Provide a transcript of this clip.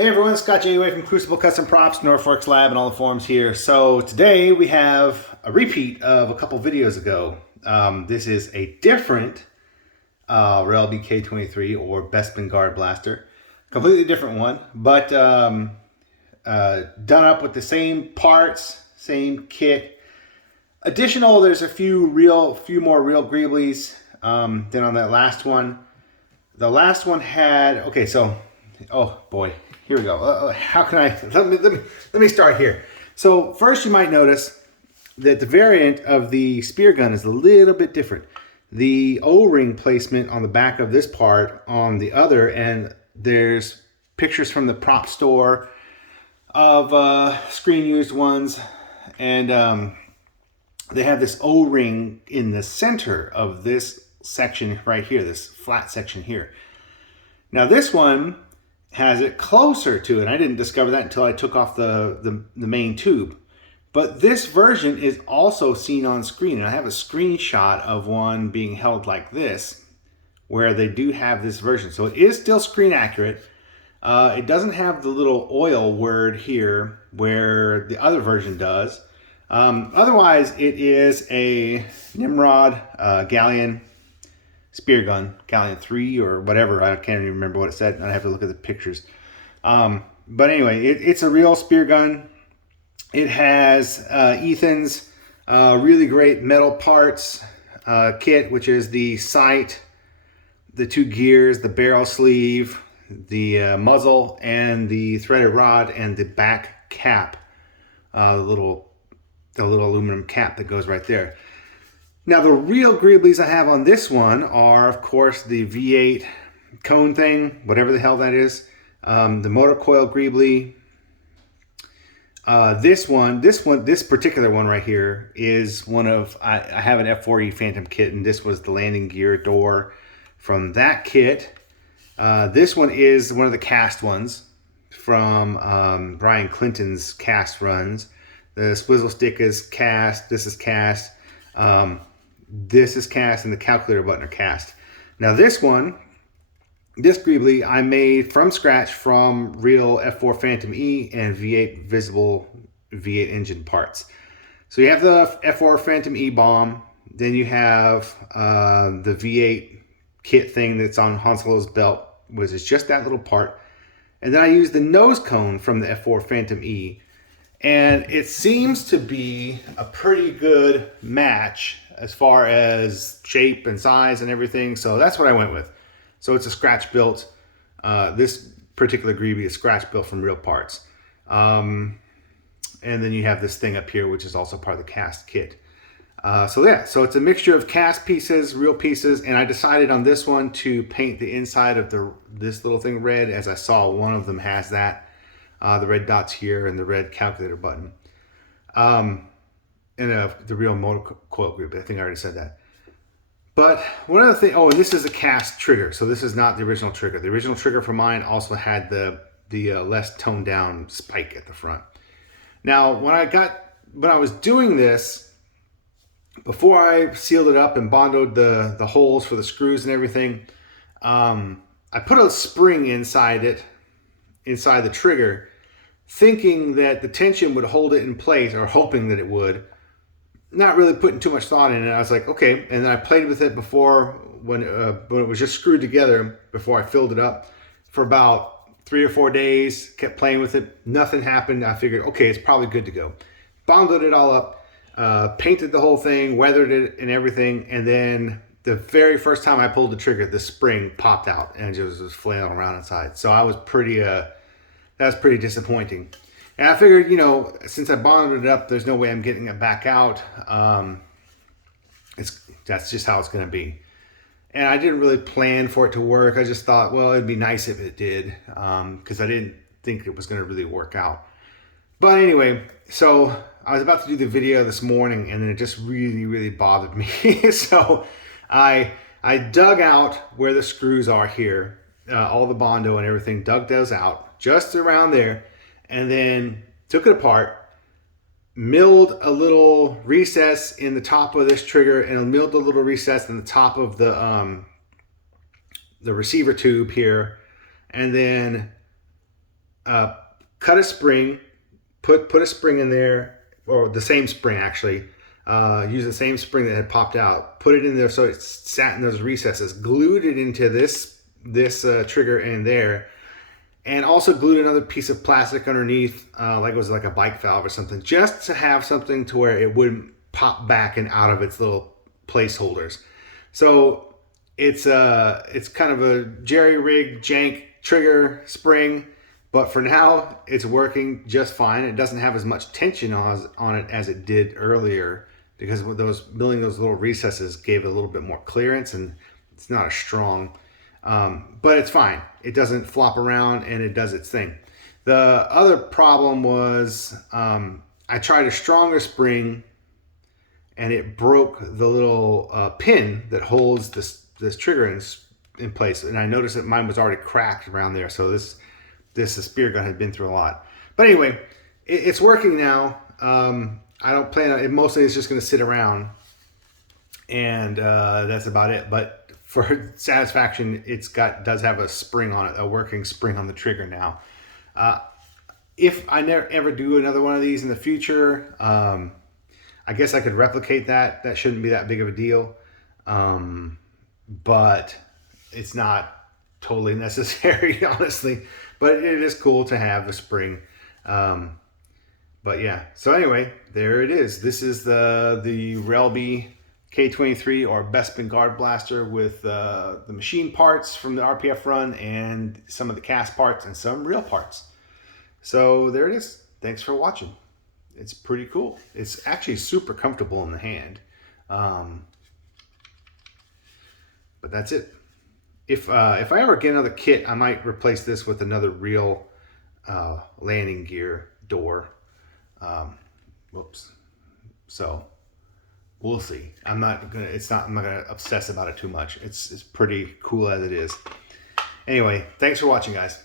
Hey everyone, Scott J. Way from Crucible Custom Props, Norfolk's Lab, and all the forums here. So today we have a repeat of a couple videos ago. This is a different Relby K23 or Bespin Guard Blaster. Completely different one, but done up with the same parts, same kit. Additional, there's a few more real Greeblies than on that last one. The last one had, okay, so, oh boy. Here we go. How can I, let me start here. So first you might notice that the variant of the spear gun is a little bit different. The O-ring placement on the back of this part on the other, and there's pictures from the prop store of screen used ones, and they have this O-ring in the center of this section right here, this flat section here. Now this one has it closer to it. I didn't discover that until I took off the main tube. But this version is also seen on screen, and I have a screenshot of one being held like this, where they do have this version. So it is still screen accurate. It doesn't have the little oil word here where the other version does. Otherwise, it is a Nemrod galleon spear gun, Galleon 3 or whatever. I can't even remember what it said. I have to look at the pictures. But anyway, it's a real spear gun. It has Ethan's really great metal parts kit, which is the sight, the two gears, the barrel sleeve, the muzzle, and the threaded rod, and the back cap, the little aluminum cap that goes right there. Now the real Greeblies I have on this one are, of course, the V8 cone thing, whatever the hell that is. The motor coil Greebly. This particular one right here is one of, I have an F4E Phantom kit, and this was the landing gear door from that kit. This one is one of the cast ones from Brian Clinton's cast runs. The swizzle stick is cast, this is cast. This is cast, and the calculator button are cast. Now this Greebly I made from scratch from real F4 Phantom E and V8 visible V8 engine parts. So you have the F4 Phantom E bomb, then you have the V8 kit thing that's on Han Solo's belt, which is just that little part. And then I used the nose cone from the F4 Phantom E. And it seems to be a pretty good match as far as shape and size and everything. So that's what I went with. So it's a scratch built. This particular Greebly is scratch built from real parts. And then you have this thing up here, which is also part of the cast kit. So yeah, so it's a mixture of cast pieces, real pieces. And I decided on this one to paint the inside of this little thing red, as I saw one of them has that. The red dots here and the red calculator button. And the real motor coil Greebly. I think I already said that. But one other thing, oh, and this is a cast trigger. So this is not the original trigger. The original trigger for mine also had the less toned down spike at the front. Now, when I was doing this, before I sealed it up and bonded the holes for the screws and everything, I put a spring inside the trigger, thinking that the tension would hold it in place, or hoping that it would, not really putting too much thought in it. I was like, okay. And then I played with it before when it was just screwed together before I filled it up for about 3 or 4 days, kept playing with it. Nothing happened. I figured, okay, it's probably good to go. Bonded it all up, painted the whole thing, weathered it and everything. And then the very first time I pulled the trigger, the spring popped out and just was flailing around inside. So I was pretty, that was pretty disappointing. And I figured, you know, since I bonded it up, there's no way I'm getting it back out. That's just how it's going to be. And I didn't really plan for it to work. I just thought, well, it'd be nice if it did, because I didn't think it was going to really work out. But anyway, so I was about to do the video this morning, and then it just really, really bothered me. So I dug out where the screws are here, all the Bondo and everything, dug those out just around there, and then took it apart, milled a little recess in the top of this trigger, and milled a little recess in the top of the receiver tube here, and then cut a spring, put a spring in there, or the same spring actually. Use the same spring that had popped out. Put it in there so it sat in those recesses. Glued it into this trigger in there, and also glued another piece of plastic underneath, like it was like a bike valve or something, just to have something to where it wouldn't pop back and out of its little placeholders. So it's kind of a jerry-rigged jank trigger spring, but for now it's working just fine. It doesn't have as much tension on it as it did earlier, because with milling those little recesses gave it a little bit more clearance, and it's not as strong. But it's fine. It doesn't flop around, and it does its thing. The other problem was I tried a stronger spring, and it broke the little pin that holds this trigger in place. And I noticed that mine was already cracked around there. So this spear gun had been through a lot. But anyway, it's working now. I don't plan on it. Mostly it's just going to sit around, and that's about it. But for satisfaction, does have a spring on it, a working spring on the trigger now. If I never ever do another one of these in the future, I guess I could replicate that. That shouldn't be that big of a deal. But it's not totally necessary, honestly. But it is cool to have the spring. But yeah, so anyway, there it is. This is the Relby K23 or Bespin guard blaster with the machine parts from the RPF run, and some of the cast parts and some real parts. So there it is. Thanks for watching. It's pretty cool. It's actually super comfortable in the hand. But that's it. If I ever get another kit, I might replace this with another real landing gear door. Whoops. So we'll see. I'm not gonna obsess about it too much. It's pretty cool as it is. Anyway, thanks for watching, guys.